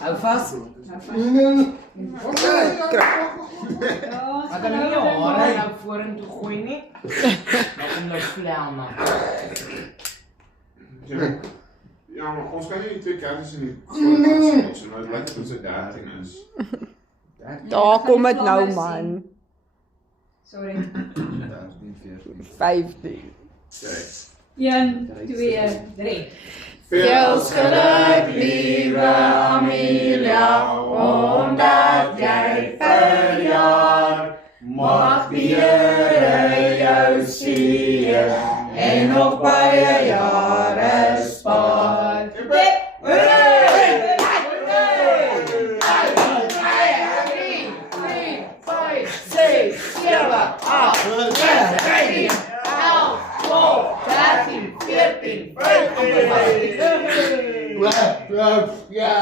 Hou vas. Maar dan nie jou hare nou vorentoe gooi nie. Maar kom nou vlammen. Ja, maar ons kan nie die twee kaartjies in die voorkant sit, maar dit lyk asof dit 13 is. Daar kom dit nou man. Sorry. 15. Okay. 1, 2, 3. Veels geluk, lieve Amelia, omdat jy verjaar. Mag die Here jou seën en nog baie jare spaar. Ja.